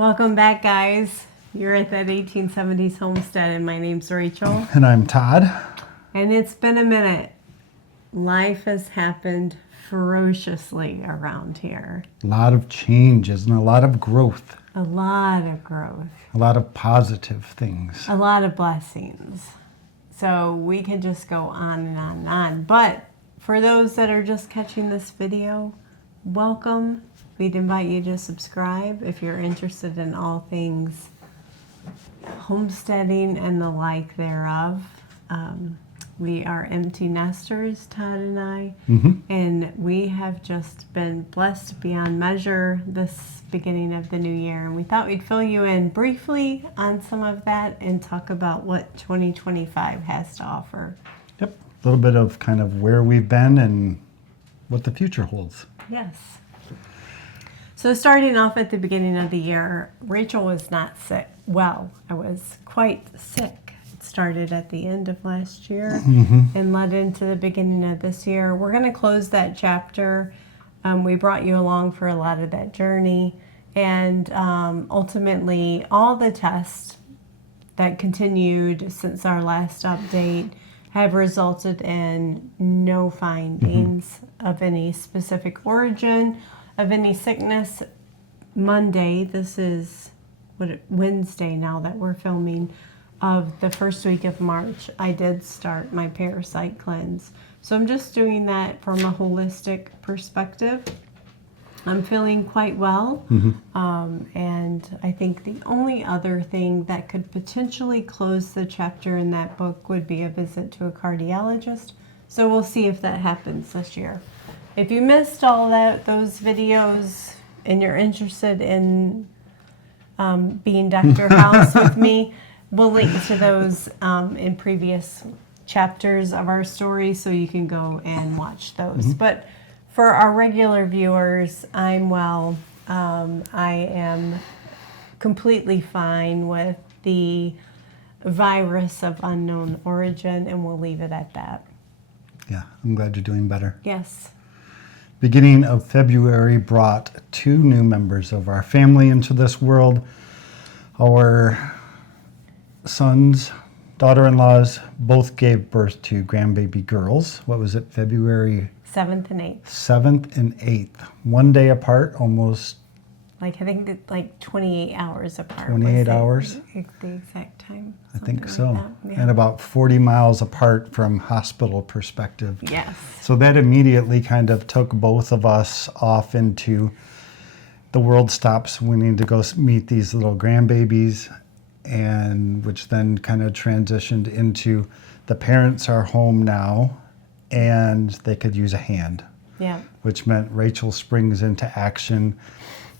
Welcome back, guys. You're at that 1870s homestead, and my name's Rachel. And I'm Todd. And it's been a minute. Life has happened ferociously around here. A lot of changes and a lot of growth. A lot of growth. A lot of positive things. A lot of blessings. So we could just go on and on and on. But for those that are just catching this video, welcome. We'd invite you to subscribe if you're interested in all things homesteading and the like thereof. We are empty nesters, Todd and I, and we have just been blessed beyond measure this beginning of the new year. And we thought we'd fill you in briefly on some of that and talk about what 2025 has to offer. Yep, a little bit of kind of where we've been and what the future holds. Yes. So starting off at the beginning of the year, Rachel was not sick. Well, I was quite sick. It started at the end of last year and led into the beginning of this year. We're going to close that chapter. We brought you along for a lot of that journey. And ultimately, all the tests that continued since our last update have resulted in no findings of any specific origin of any sickness. Monday, this is Wednesday now that we're filming, of the first week of March, I did start my Parasite cleanse. So I'm just doing that from a holistic perspective. I'm feeling quite well. And I think the only other thing that could potentially close the chapter in that book would be a visit to a cardiologist. So we'll see if that happens this year. If you missed all those videos and you're interested in being Dr. House with me, we'll link to those in previous chapters of our story so you can go and watch those. But for our regular viewers, I'm well. I am completely fine with the virus of unknown origin, and we'll leave it at that. Yeah, I'm glad you're doing better. Yes. Beginning of February brought 2 new members of our family into this world. Our sons, daughter-in-laws, both gave birth to grandbaby girls. What was it, February 7th and 8th. 7th and 8th. 1 day apart, almost. I think it's like 28 hours apart. 28 hours? The exact time. I think so. Like yeah. And about 40 miles apart from hospital perspective. Yes. So that immediately kind of took both of us off into the world stops. We need to go meet these little grandbabies, and which then kind of transitioned into the parents are home now and they could use a hand. Yeah. Which meant Rachel springs into action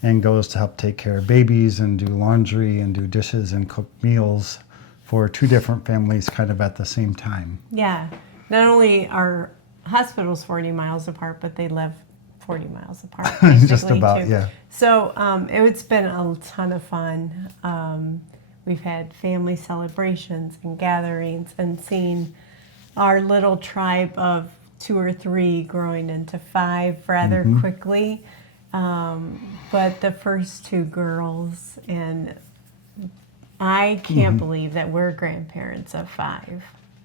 and goes to help take care of babies and do laundry and do dishes and cook meals for 2 different families kind of at the same time. Yeah. Not only are hospitals 40 miles apart, but they live 40 miles apart. Just about, too. Yeah. So it's been a ton of fun. We've had family celebrations and gatherings and seen our little tribe of 2 or 3 growing into 5 rather quickly. But the first 2 girls, and I can't believe that we're grandparents of 5.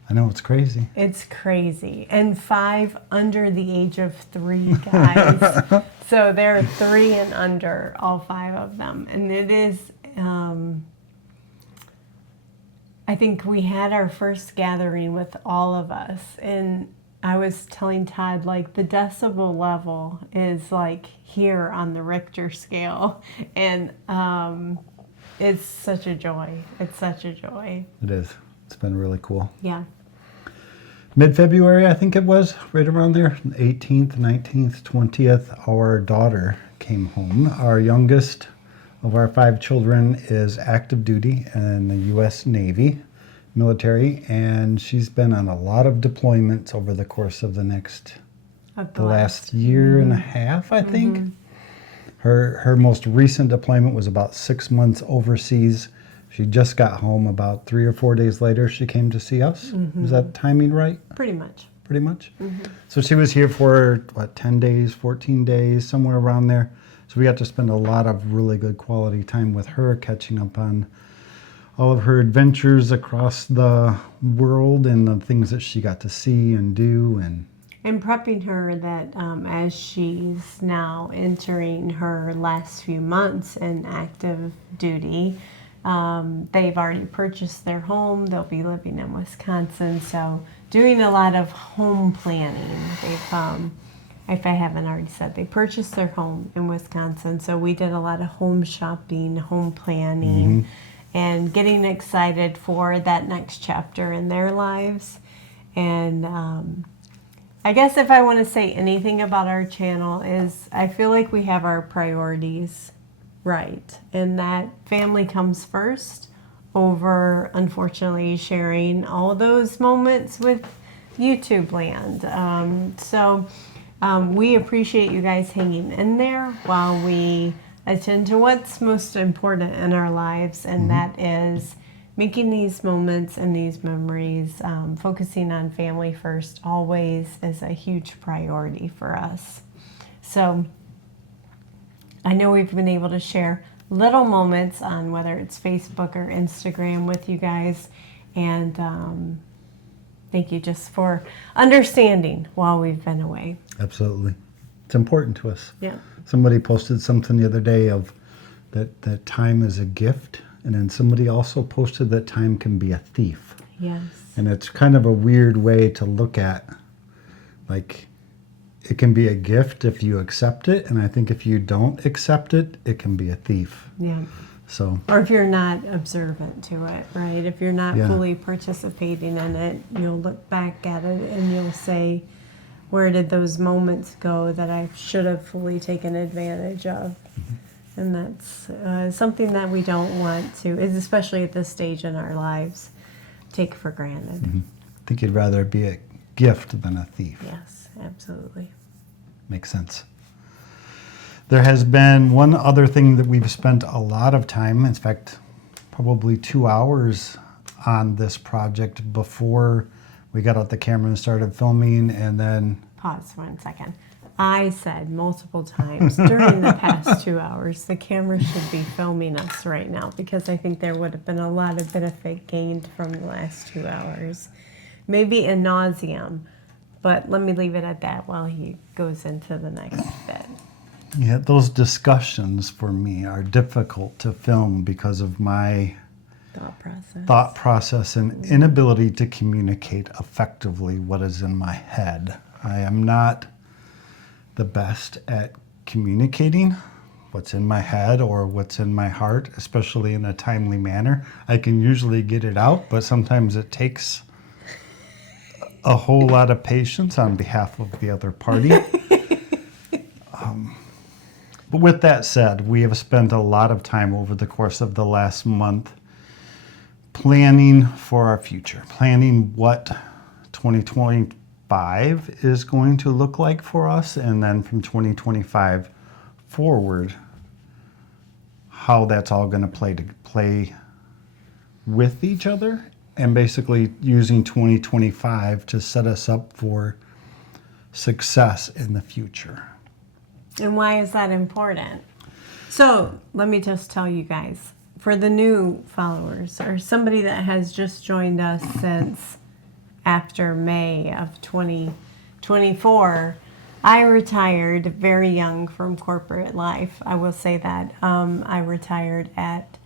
I know, it's crazy. It's crazy. And 5 under the age of 3 guys. So they're 3 and under, all 5 of them. And it is, I think we had our first gathering with all of us, and I was telling Todd, like, the decibel level is like here on the Richter scale, and it's such a joy. It's such a joy. It is. It's been really cool. Yeah. Mid-February, I think it was, right around there, 18th, 19th, 20th, our daughter came home. Our youngest of our 5 children is active duty in the U.S. Navy military, and she's been on a lot of deployments over the course of the last year and a half, I think. Her most recent deployment was about 6 months overseas. She just got home about 3 or 4 days later. She came to see us. Is that timing right? Pretty much. So she was here for, 10 days, 14 days, somewhere around there. So we got to spend a lot of really good quality time with her, catching up on all of her adventures across the world and the things that she got to see and do. And prepping her that as she's now entering her last few months in active duty, they've already purchased their home. They'll be living in Wisconsin. So doing a lot of home planning. They've, if I haven't already said, they purchased their home in Wisconsin. So we did a lot of home shopping, home planning, and getting excited for that next chapter in their lives. And I guess if I want to say anything about our channel is I feel like we have our priorities right, and that family comes first over, unfortunately, sharing all of those moments with YouTube land. So we appreciate you guys hanging in there while we attend to what's most important in our lives, and that is making these moments and these memories, focusing on family first always is a huge priority for us. So I know we've been able to share little moments on whether it's Facebook or Instagram with you guys, and thank you just for understanding while we've been away. Absolutely. It's important to us. Yeah. Somebody posted something the other day of that time is a gift, and then somebody also posted that time can be a thief. Yes. And it's kind of a weird way to look at, like, it can be a gift if you accept it, and I think if you don't accept it, it can be a thief. Yeah. So, Or if you're not observant to it, right? If you're not Yeah. fully participating in it, you'll look back at it and you'll say, where did those moments go that I should have fully taken advantage of? And that's something that we don't want to, especially at this stage in our lives, take for granted. I think you'd rather be a gift than a thief. Yes, absolutely. Makes sense. There has been one other thing that we've spent a lot of time, in fact, probably 2 hours on this project before we got out the camera and started filming, and then... Pause 1 second. I said multiple times during the past 2 hours, the camera should be filming us right now, because I think there would have been a lot of benefit gained from the last 2 hours. Maybe ad nauseum, but let me leave it at that while he goes into the next bit. Yeah, those discussions for me are difficult to film because of my thought process and inability to communicate effectively what is in my head. I am not the best at communicating what's in my head or what's in my heart, especially in a timely manner. I can usually get it out, but sometimes it takes a whole lot of patience on behalf of the other party. But with that said, we have spent a lot of time over the course of the last month planning for our future, planning what 2025 is going to look like for us, and then from 2025 forward, how that's all going to play with each other, and basically using 2025 to set us up for success in the future. And why is that important? So let me just tell you guys, for the new followers or somebody that has just joined us since after May of 2024, I retired very young from corporate life. I will say that. I retired at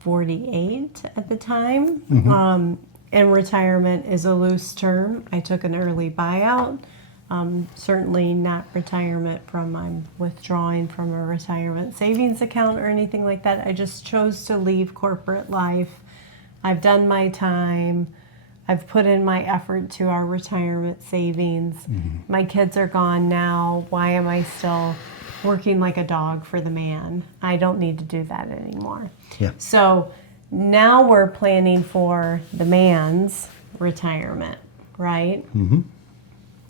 48 at the time. And retirement is a loose term. I took an early buyout. Certainly not retirement from I'm withdrawing from a retirement savings account or anything like that. I just chose to leave corporate life. I've done my time. I've put in my effort to our retirement savings. My kids are gone now. Why am I still working like a dog for the man? I don't need to do that anymore. Yeah. So now we're planning for the man's retirement, right?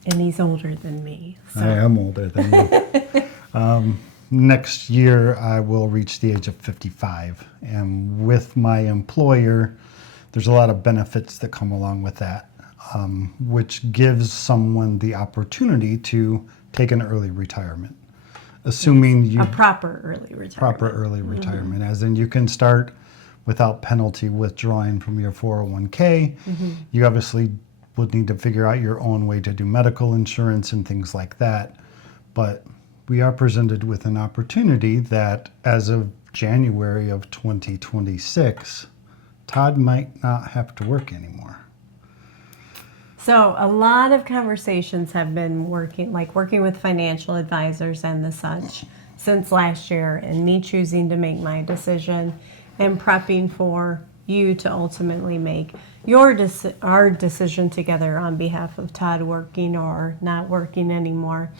And he's older than me. So. I am older than you. Next year, I will reach the age of 55. And with my employer, there's a lot of benefits that come along with that, which gives someone the opportunity to take an early retirement. assuming you A proper early retirement. proper early retirement, as in you can start without penalty withdrawing from your 401k. You obviously would need to figure out your own way to do medical insurance and things like that. But we are presented with an opportunity that as of January of 2026, Todd might not have to work anymore. So a lot of conversations have been working with financial advisors and the such since last year, and me choosing to make my decision and prepping for you to ultimately make our decision together on behalf of Todd working or not working anymore.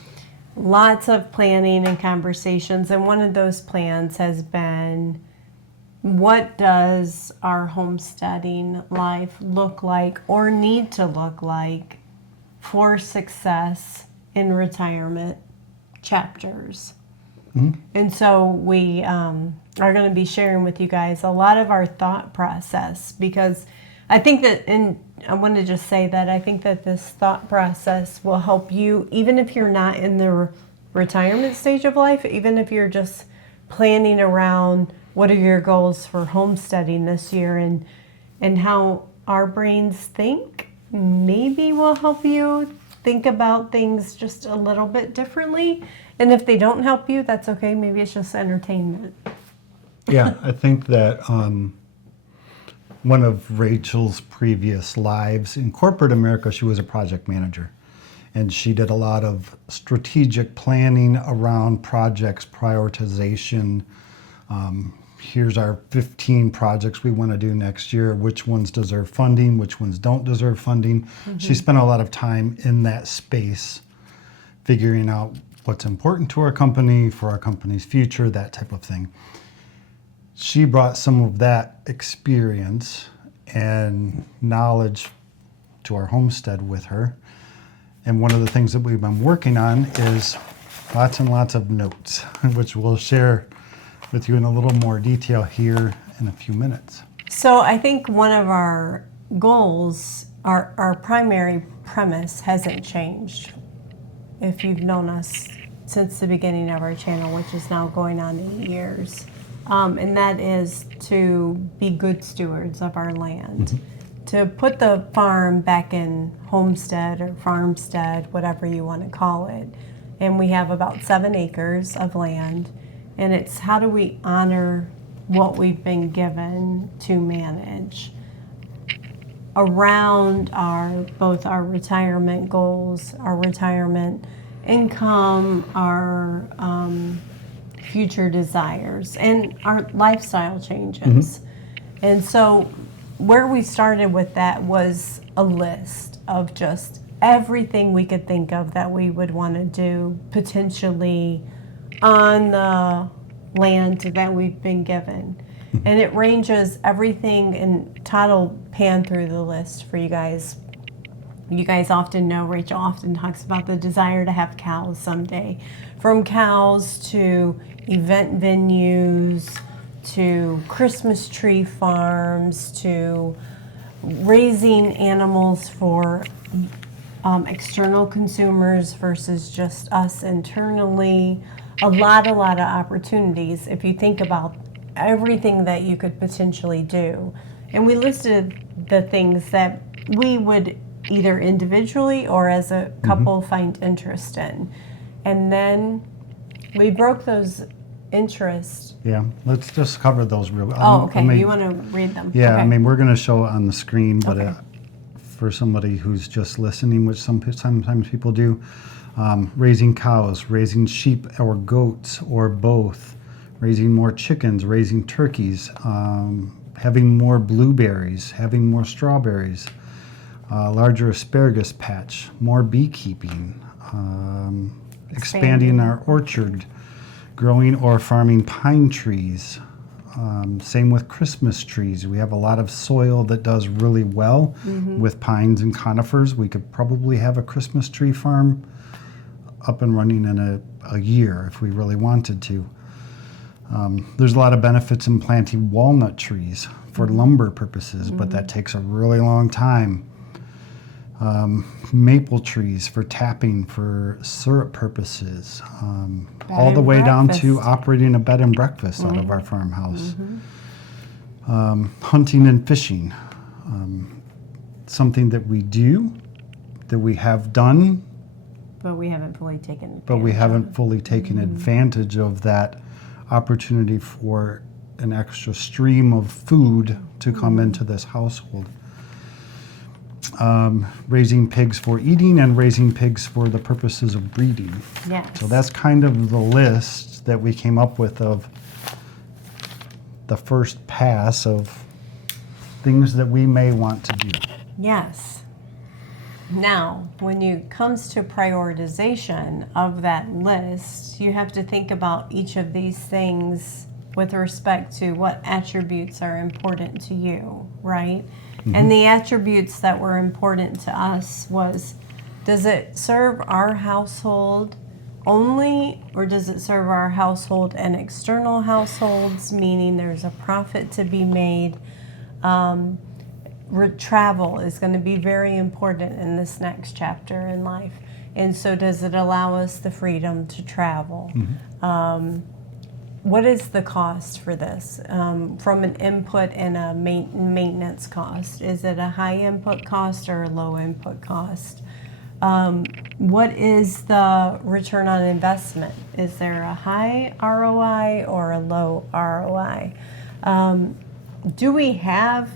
Lots of planning and conversations, and one of those plans has been, what does our homesteading life look like or need to look like for success in retirement chapters? And so we are going to be sharing with you guys a lot of our thought process, because I think that, and I want to just say that I think that this thought process will help you, even if you're not in the retirement stage of life, even if you're just planning around what are your goals for homesteading this year, and how our brains think maybe will help you think about things just a little bit differently. And if they don't help you, that's okay. Maybe it's just entertainment. Yeah, I think that one of Rachel's previous lives in corporate America, she was a project manager. And she did a lot of strategic planning around projects, prioritization. Here's our 15 projects we want to do next year. Which ones deserve funding? Which ones don't deserve funding? She spent a lot of time in that space figuring out what's important to our company, for our company's future, that type of thing. She brought some of that experience and knowledge to our homestead with her. And one of the things that we've been working on is lots and lots of notes, which we'll share with you in a little more detail here in a few minutes. So I think one of our goals, our primary premise hasn't changed. If you've known us since the beginning of our channel, which is now going on 8 years, and that is to be good stewards of our land, to put the farm back in homestead or farmstead, whatever you want to call it. And we have about 7 acres of land, and it's how do we honor what we've been given to manage around both our retirement goals, our retirement income, our future desires, and our lifestyle changes. And so where we started with that was a list of just everything we could think of that we would want to do potentially on the land that we've been given. And it ranges everything, and Todd will pan through the list for you guys. You guys often know, Rachel often talks about the desire to have cows someday. From cows to event venues, to Christmas tree farms, to raising animals for external consumers versus just us internally. A lot of opportunities if you think about everything that you could potentially do. And we listed the things that we would either individually or as a couple find interest in. And then we broke those interests. Yeah, let's just cover those real. Oh, okay. You want to read them? Yeah, Okay. I mean, we're going to show it on the screen, but Okay. For somebody who's just listening, which sometimes people do, raising cows, raising sheep or goats or both, raising more chickens, raising turkeys, having more blueberries, having more strawberries, larger asparagus patch, more beekeeping, expanding our orchard, growing or farming pine trees. Same with Christmas trees. We have a lot of soil that does really well with pines and conifers. We could probably have a Christmas tree farm up and running in a year if we really wanted to. There's a lot of benefits in planting walnut trees for lumber purposes, but that takes a really long time. Maple trees for tapping for syrup purposes, all and the way down to breakfast. operating a bed and breakfast out of our farmhouse. Hunting and fishing, something that we do, that we have done, But we haven't fully taken but we advantage of haven't it. fully taken advantage of that opportunity for an extra stream of food to come into this household. Raising pigs for eating and raising pigs for the purposes of breeding. Yes. So that's kind of the list that we came up with of the first pass of things that we may want to do. Yes. Now, when it comes to prioritization of that list, you have to think about each of these things with respect to what attributes are important to you, right? And the attributes that were important to us was, does it serve our household only, or does it serve our household and external households, meaning there's a profit to be made? Travel is going to be very important in this next chapter in life. And so does it allow us the freedom to travel? What is the cost for this from an input and a maintenance cost? Is it a high input cost or a low input cost? What is the return on investment? Is there a high ROI or a low ROI? Do we have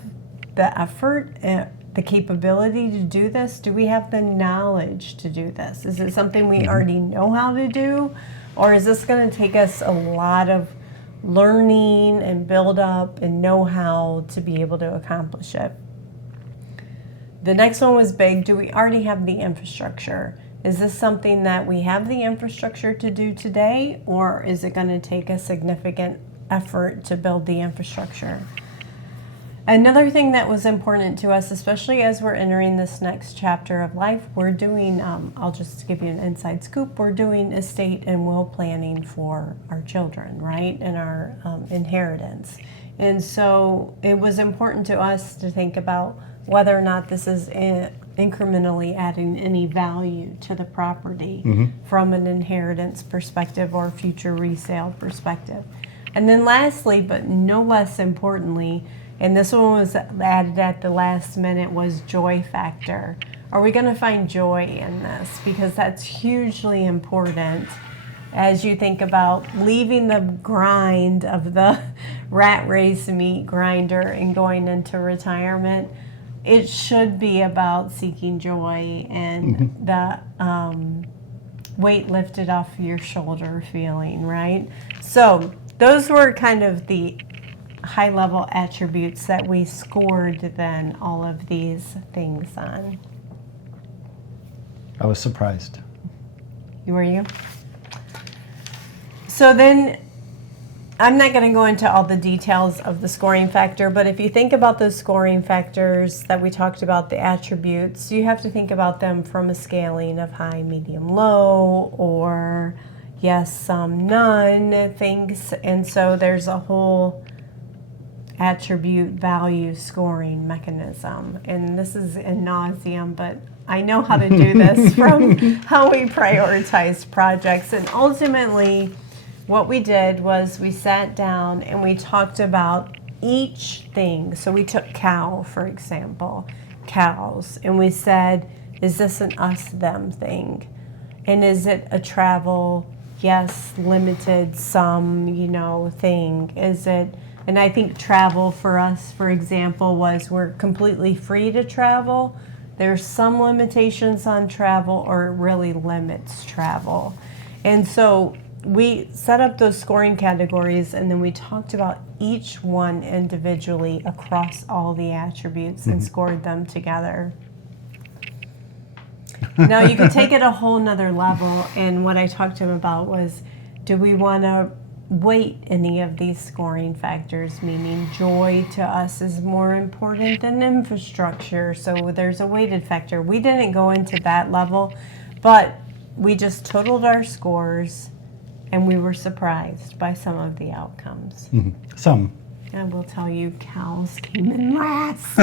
the effort, the capability to do this? Do we have the knowledge to do this? Is it something we already know how to do? Or is this going to take us a lot of learning and build up and know-how to be able to accomplish it? The next one was big. Do we already have the infrastructure? Is this something that we have the infrastructure to do today, or is it going to take a significant effort to build the infrastructure? Another thing that was important to us, especially as we're entering this next chapter of life, we're doing, I'll just give you an inside scoop, we're doing estate and will planning for our children, right, and our inheritance. And so it was important to us to think about whether or not this is incrementally adding any value to the property from an inheritance perspective or future resale perspective. And then lastly, but no less importantly, and this one was added at the last minute, was joy factor. Are we going to find joy in this? Because that's hugely important as you think about leaving the grind of the rat race meat grinder and going into retirement. It should be about seeking joy and the weight lifted off your shoulder feeling, right? So those were kind of the high-level attributes that we scored then all of these things on. I was surprised. Were you? So then, I'm not going to go into all the details of the scoring factor, but if you think about those scoring factors that we talked about, the attributes, you have to think about them from a scaling of high, medium, low, or yes, some, none things. And so there's a whole attribute value scoring mechanism. And this is ad nauseum, but I know how to do this from how we prioritize projects. And ultimately, what we did was we sat down and we talked about each thing. So we took cow, for example, cows, and we said, is this an us-them thing? And is it a travel, yes, limited, some, thing? Is it, and I think travel for us, for example, was we're completely free to travel. There's some limitations on travel, or it really limits travel. And so we set up those scoring categories, and then we talked about each one individually across all the attributes and scored them together. Now you could take it a whole nother level, and what I talked to him about was, do we want to weight any of these scoring factors, meaning joy to us is more important than infrastructure, so there's a weighted factor. We didn't go into that level, but we just totaled our scores, and we were surprised by some of the outcomes. Some. I will tell you, cows came in last.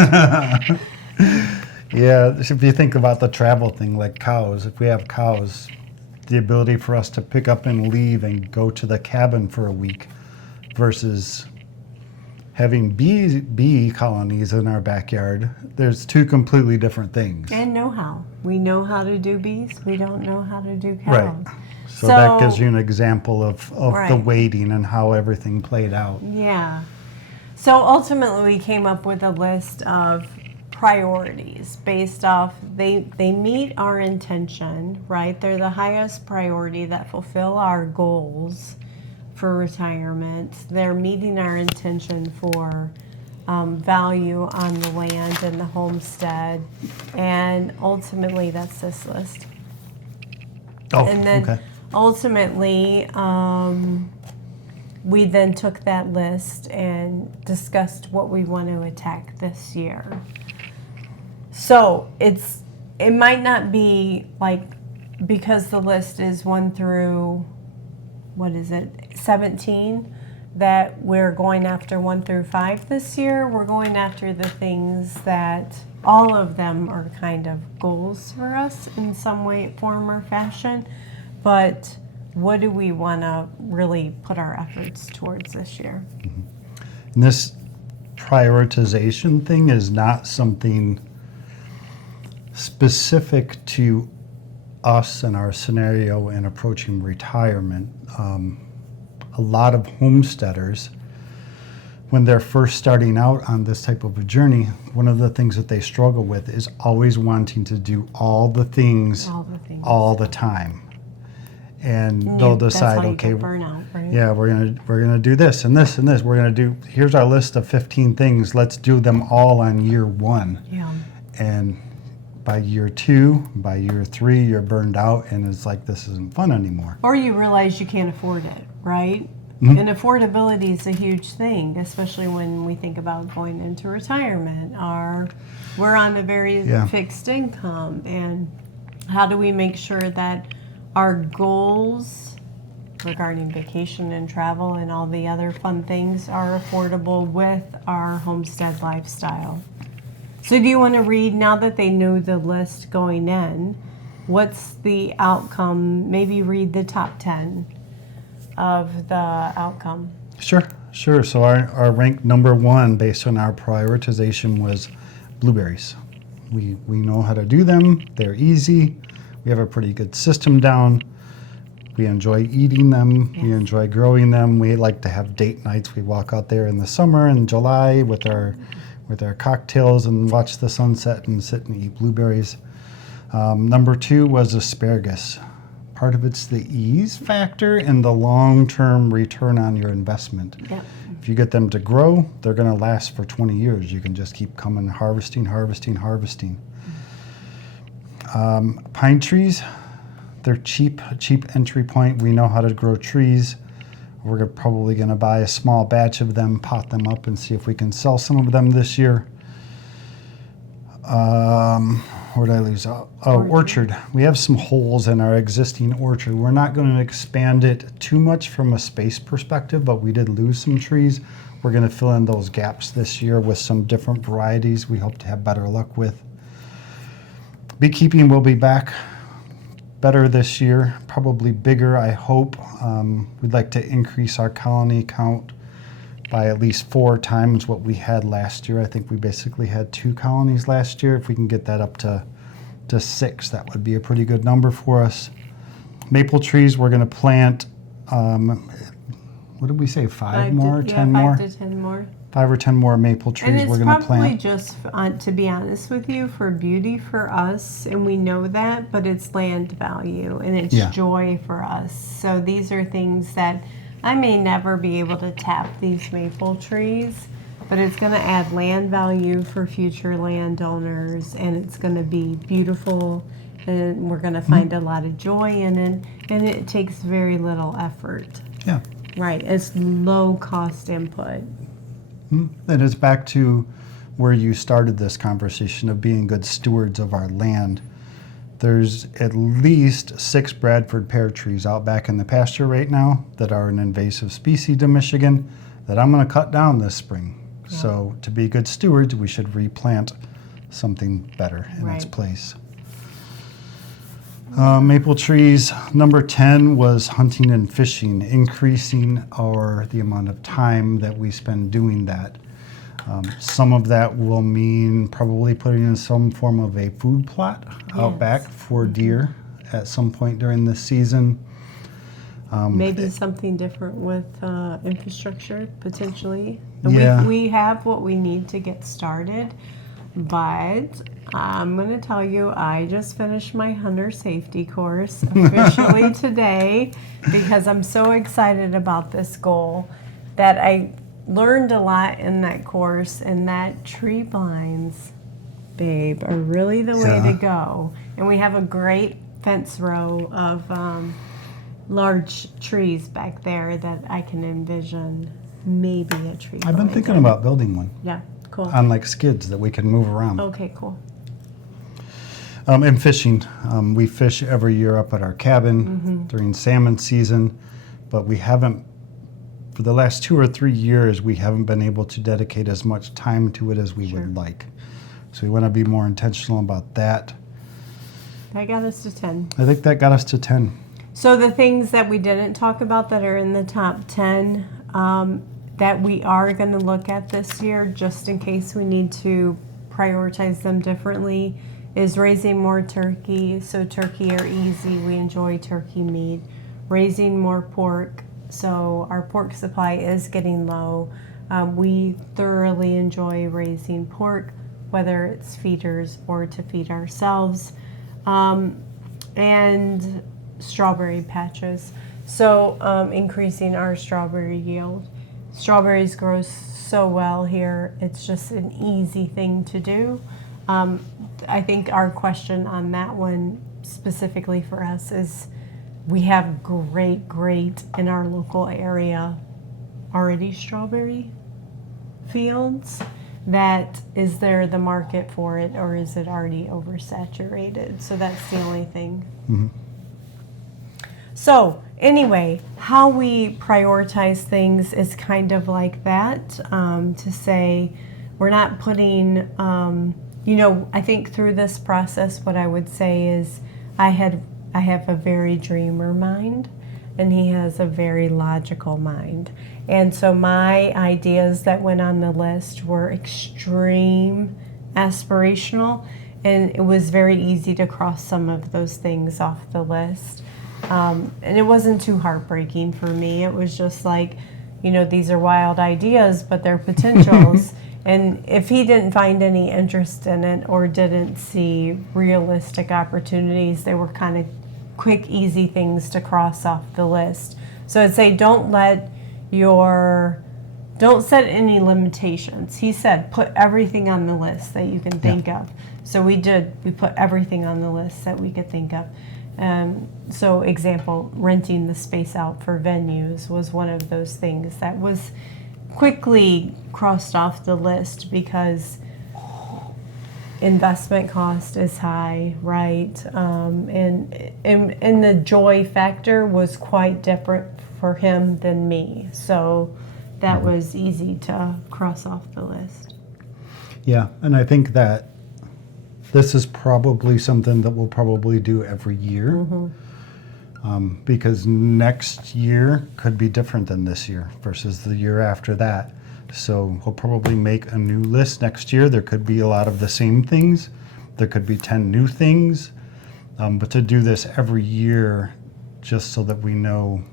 Yeah, if you think about the travel thing, like cows, if we have cows, the ability for us to pick up and leave and go to the cabin for a week versus having bee colonies in our backyard, there's two completely different things. And know-how. We know how to do bees. We don't know how to do cows. Right. So that gives you an example of the Right. waiting and how everything played out. Yeah. So ultimately, we came up with a list of priorities based off, they meet our intention, right? They're the highest priority that fulfill our goals for retirement. They're meeting our intention for value on the land and the homestead. And ultimately, that's this list. Oh, And then okay. ultimately, we then took that list and discussed what we want to attack this year. So it might not be like, because the list is 1 through, 17, that we're going after 1 through 5 this year. We're going after the things that all of them are kind of goals for us in some way, form, or fashion. But what do we want to really put our efforts towards this year? And this prioritization thing is not something specific to us and our scenario in approaching retirement. A lot of homesteaders, when they're first starting out on this type of a journey, one of the things that they struggle with is always wanting to do all the things all the time. And they'll decide, that's how you okay, get burnout, right? yeah, we're gonna do this and this and this. We're gonna do, here's our list of 15 things. Let's do them all on year 1. Yeah. And by year 2, by year 3, you're burned out, and it's like, this isn't fun anymore. Or you realize you can't afford it, right? Mm-hmm. And affordability is a huge thing, especially when we think about going into retirement, or we're on a very fixed income. And how do we make sure that our goals regarding vacation and travel and all the other fun things are affordable with our homestead lifestyle? So do you want to read, now that they knew the list going in, what's the outcome? Maybe read the top 10 of the outcome. Sure. So our rank number 1 based on our prioritization was blueberries. We know how to do them. They're easy. We have a pretty good system down. We enjoy eating them. Yes. We enjoy growing them. We like to have date nights. We walk out there in the summer in July with our cocktails and watch the sunset and sit and eat blueberries. Number 2 was asparagus. Part of it's the ease factor and the long-term return on your investment. Yep. If you get them to grow, they're going to last for 20 years. You can just keep coming, harvesting. Pine trees, they're cheap entry point. We know how to grow trees. We're probably going to buy a small batch of them, pot them up, and see if we can sell some of them this year. Where did I lose? Orchard. We have some holes in our existing orchard. We're not going to expand it too much from a space perspective, but we did lose some trees. We're going to fill in those gaps this year with some different varieties we hope to have better luck with. Beekeeping will be back better this year, probably bigger, I hope. We'd like to increase our colony count by at least 4 times what we had last year. I think we basically had 2 colonies last year. If we can get that up to 6, that would be a pretty good number for us. Maple trees, we're going to plant, what did we say, 5 more, 10 more? 5 to 10 more. 5 or 10 more maple trees we're going to plant. And it's probably just, to be honest with you, for beauty for us, and we know that, but it's land value and it's joy for us. So these are things that I may never be able to tap these maple trees, but it's going to add land value for future landowners, and it's going to be beautiful, and we're going to find a lot of joy in it, and it takes very little effort. Yeah. Right. It's low cost input. And it's back to where you started this conversation of being good stewards of our land. There's at least 6 Bradford pear trees out back in the pasture right now that are an invasive species to Michigan that I'm going to cut down this spring. Yeah. So to be good stewards, we should replant something better in its Right. place. Maple trees, number 10 was hunting and fishing, increasing the amount of time that we spend doing that. Some of that will mean probably putting in some form of a food plot out Yes. back for deer at some point during this season. Maybe something different with infrastructure, potentially. And Yeah. we have what we need to get started, but I'm going to tell you, I just finished my hunter safety course officially today because I'm so excited about this goal that I learned a lot in that course, and that tree blinds, babe, are really the way Yeah. to go. And we have a great fence row of large trees back there that I can envision maybe a tree. I've been blind thinking on. about building one Yeah, cool. on like skids that we can move around. Okay, cool. And fishing. We fish every year up at our cabin during salmon season, but we haven't, for the last 2 or 3 years, we haven't been able to dedicate as much time to it as we would like. So we want to be more intentional about that. That got us to 10. I think that got us to 10. So the things that we didn't talk about that are in the top 10 that we are going to look at this year, just in case we need to prioritize them differently, is raising more turkey. So turkey are easy. We enjoy turkey meat. Raising more pork. So our pork supply is getting low. We thoroughly enjoy raising pork, whether it's feeders or to feed ourselves. And strawberry patches. So increasing our strawberry yield. Strawberries grow so well here. It's just an easy thing to do. I think our question on that one specifically for us is we have great in our local area already strawberry fields. That is there the market for it, or is it already oversaturated? So that's the only thing. Mm-hmm. So anyway, how we prioritize things is kind of like that, to say we're not putting, I think through this process, what I would say is I have a very dreamer mind, and he has a very logical mind. And so my ideas that went on the list were extreme aspirational, and it was very easy to cross some of those things off the list. And it wasn't too heartbreaking for me. It was just like, these are wild ideas, but they're potentials. And if he didn't find any interest in it or didn't see realistic opportunities, they were kind of quick, easy things to cross off the list. So I'd say don't set any limitations. He said put everything on the list that you can think of. So we put everything on the list that we could think of. So example, renting the space out for venues was one of those things that was quickly crossed off the list because investment cost is high, right? And the joy factor was quite different for him than me. So that was easy to cross off the list. Yeah, and I think that this is probably something that we'll probably do every year, because next year could be different than this year versus the year after that. So we'll probably make a new list next year. There could be a lot of the same things. There could be 10 new things. But to do this every year, just so that we know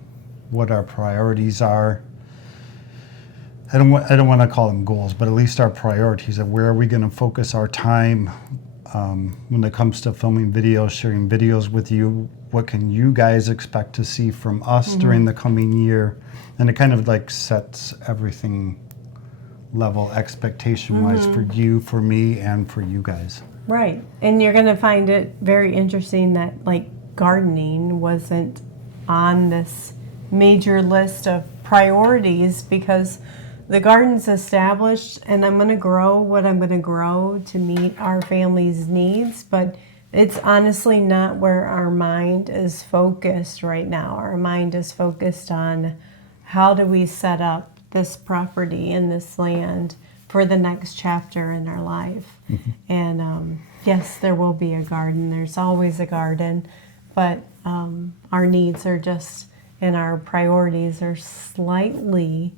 what our priorities are. I don't want to call them goals, but at least our priorities of where are we going to focus our time when it comes to filming videos, sharing videos with you. What can you guys expect to see from us during the coming year? And it kind of like sets everything level expectation-wise for you, for me, and for you guys. Right. And you're going to find it very interesting that like gardening wasn't on this major list of priorities because the garden's established and I'm going to grow what I'm going to grow to meet our family's needs, but it's honestly not where our mind is focused right now. Our mind is focused on how do we set up this property and this land for the next chapter in our life. And yes, there will be a garden. There's always a garden, but our needs are just, and our priorities are slightly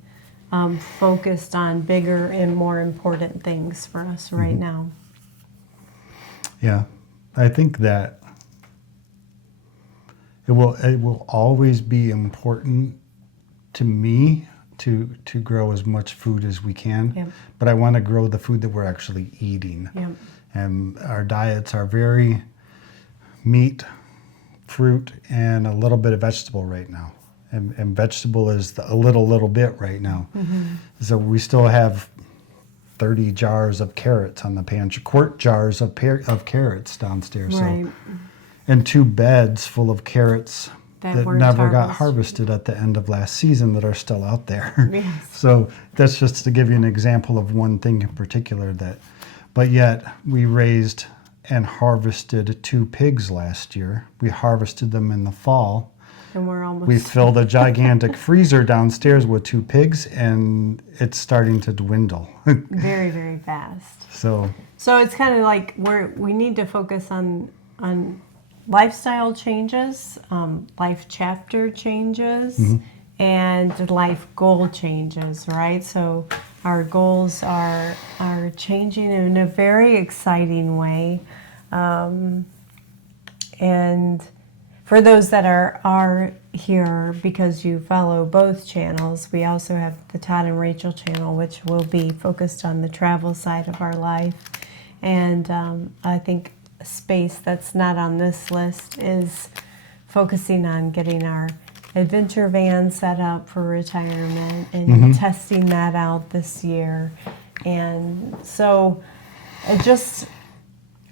focused on bigger and more important things for us right now. Yeah, I think that it will always be important to me to grow as much food as we can. Yep. But I want to grow the food that we're actually eating. Yep. And our diets are very meat, fruit, and a little bit of vegetable right now. And vegetable is a little bit right now. So we still have 30 jars of carrots on the pantry, quart jars of carrots downstairs. Right. So, and 2 beds full of carrots that weren't never got harvested. harvested at the end of last season that are still out there. Yes. So that's just to give you an example of one thing in particular but yet we raised and harvested 2 pigs last year. We harvested them in the fall. And we're almost... We filled a gigantic freezer downstairs with 2 pigs, and it's starting to dwindle. very, very fast. So it's kind of like we need to focus on lifestyle changes, life chapter changes, and life goal changes, right? So our goals are changing in a very exciting way. And for those that are here because you follow both channels, we also have the Todd and Rachel channel, which will be focused on the travel side of our life. And I think a space that's not on this list is focusing on getting our adventure van set up for retirement and testing that out this year. And so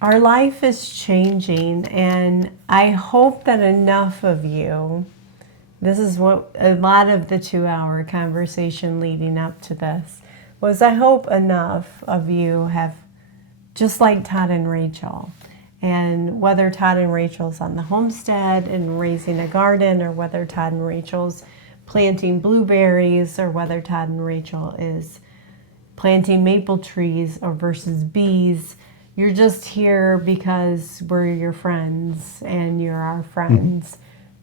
our life is changing, and I hope that enough of you, this is what a lot of the 2-hour conversation leading up to this was, I hope enough of you have, just like Todd and Rachel, and whether Todd and Rachel's on the homestead and raising a garden, or whether Todd and Rachel's planting blueberries, or whether Todd and Rachel is planting maple trees or versus bees, you're just here because we're your friends and you're our friends.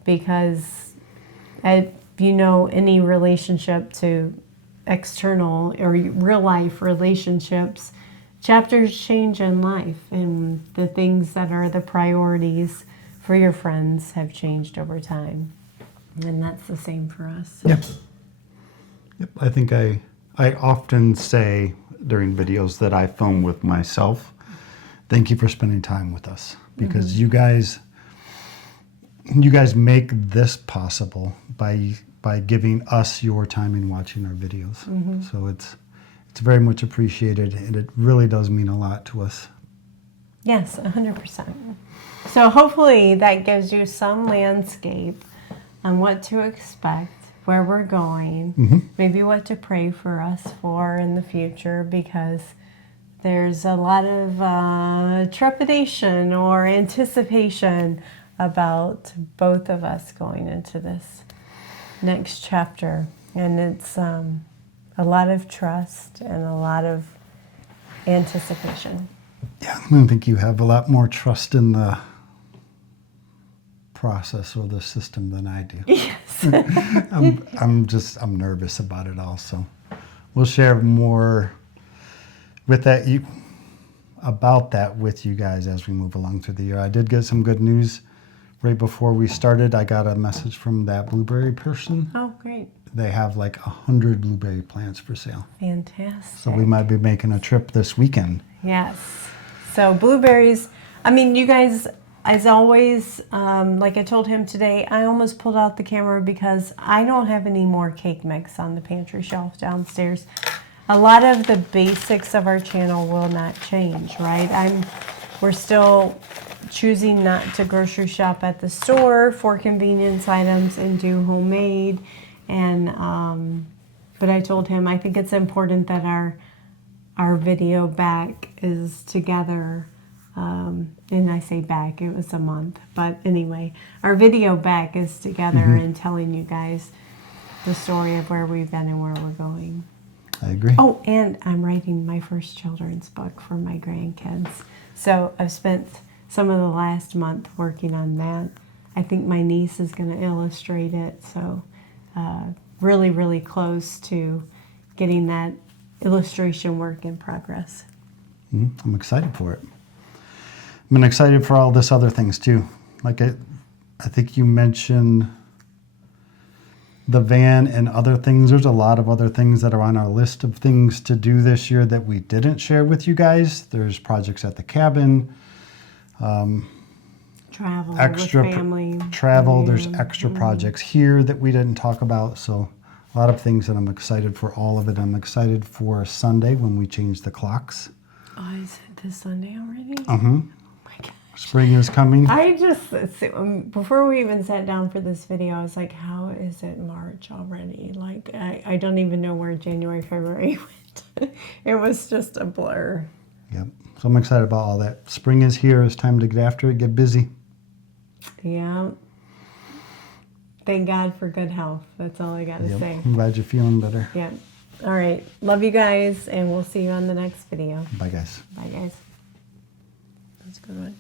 Because if you know any relationship to external or real life relationships, chapters change in life, and the things that are the priorities for your friends have changed over time. And that's the same for us. Yep. I think I often say during videos that I film with myself, thank you for spending time with us, because you guys make this possible by giving us your time and watching our videos. So it's very much appreciated, and it really does mean a lot to us. Yes, 100%. So hopefully that gives you some landscape on what to expect, where we're going, maybe what to pray for us for in the future, because there's a lot of trepidation or anticipation about both of us going into this next chapter. And it's a lot of trust and a lot of anticipation. Yeah, I think you have a lot more trust in the process or the system than I do. Yes. I'm nervous about it all, so we'll share more with about that with you guys as we move along through the year. I did get some good news right before we started. I got a message from that blueberry person. Oh, great. They have like 100 blueberry plants for sale. Fantastic. So we might be making a trip this weekend. Yes. So blueberries, I mean, you guys, as always, like I told him today, I almost pulled out the camera because I don't have any more cake mix on the pantry shelf downstairs. A lot of the basics of our channel will not change, right? We're still choosing not to grocery shop at the store for convenience items and do homemade. And but I told him I think it's important that our video back is together. And I say back, it was a month, but anyway, our video back is together and telling you guys the story of where we've been and where we're going. I agree. Oh, and I'm writing my first children's book for my grandkids. So I've spent some of the last month working on that. I think my niece is going to illustrate it. So really, really close to getting that illustration work in progress. I'm excited for it. I've been excited for all this other things too. Like I think you mentioned the van and other things. There's a lot of other things that are on our list of things to do this year that we didn't share with you guys. There's projects at the cabin, Travel extra with family. travel. There's Yeah. extra projects here that we didn't talk about. So a lot of things that I'm excited for all of it. I'm excited for Sunday when we change the clocks. Oh, is it this Sunday already? Mm-hmm. Oh my God. Spring is coming. I just, before we even sat down for this video, I was like, how is it March already? Like, I don't even know where January, February went. It was just a blur. Yep. So I'm excited about all that. Spring is here. It's time to get after it, get busy. Yeah. Thank God for good health. That's all I got to Yep. say. I'm glad you're feeling better. Yeah. All right. Love you guys, and we'll see you on the next video. Bye, guys. Bye, guys. That's a good one.